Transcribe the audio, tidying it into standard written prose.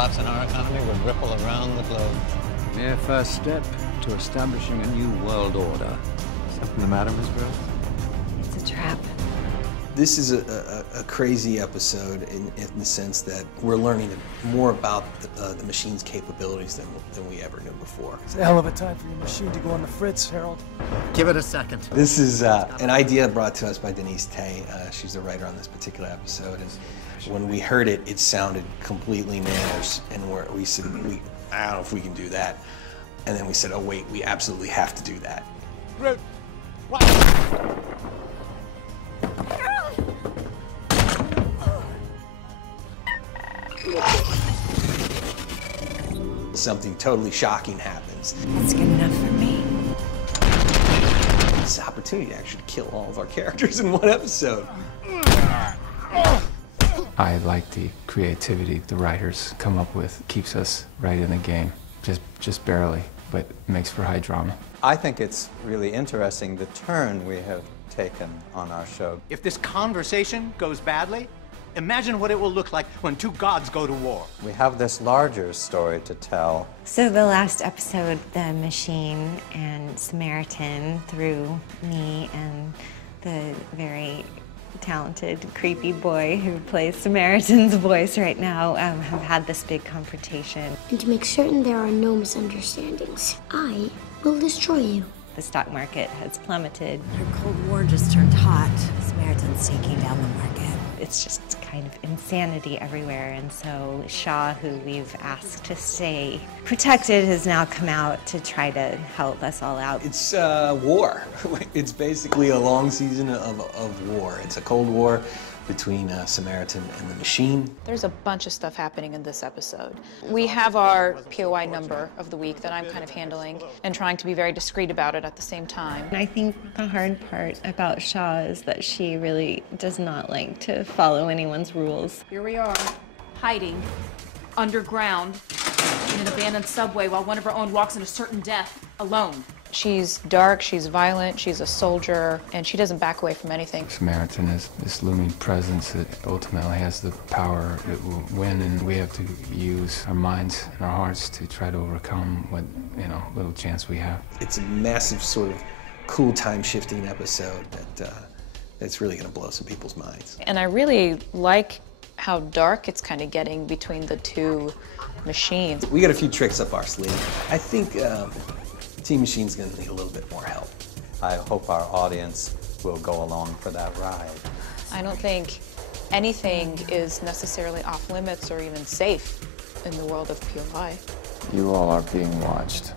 collapse in our economy would ripple around the globe. Mere first step to establishing a new world order. Something the matter, Miss Rose? It's a trap. This is a crazy episode in the sense that we're learning more about the machine's capabilities than we ever knew before. It's a hell of a time for your machine to go on the fritz, Harold. Give it a second. This is an idea brought to us by Denise Tay. She's the writer on this particular episode. And when we heard it, it sounded completely manners. And we said, I don't know if we can do that. And then we said, oh wait, we absolutely have to do that. Something totally shocking happens. That's good enough for me. It's an opportunity to actually kill all of our characters in one episode. I like the creativity the writers come up with. Keeps us right in the game, just barely, but makes for high drama. I think it's really interesting the turn we have taken on our show. If this conversation goes badly, imagine what it will look like when two gods go to war. We have this larger story to tell. So the last episode, the machine and Samaritan, through me and the very talented, creepy boy who plays Samaritan's voice right now, have had this big confrontation. And to make certain there are no misunderstandings, I will destroy you. The stock market has plummeted. Our Cold War just turned hot. Samaritan's taking down the market. It's just kind of insanity everywhere, and so Shaw, who we've asked to stay protected, has now come out to try to help us all out. It's war. It's basically a long season of war. It's a Cold War between Samaritan and the machine. There's a bunch of stuff happening in this episode. We have our POI number of the week that I'm kind of handling and trying to be very discreet about it at the same time. I think the hard part about Shaw is that she really does not like to follow anyone's rules. Here we are, hiding underground in an abandoned subway while one of her own walks into certain death alone. She's dark, she's violent, she's a soldier, and she doesn't back away from anything. Samaritan is this looming presence that ultimately has the power that will win, and we have to use our minds and our hearts to try to overcome what, little chance we have. It's a massive sort of cool time-shifting episode that's really going to blow some people's minds. And I really like how dark it's kind of getting between the two machines. We got a few tricks up our sleeve. I think Team Machine's going to need a little bit more help. I hope our audience will go along for that ride. I don't think anything is necessarily off limits or even safe in the world of POI. You all are being watched.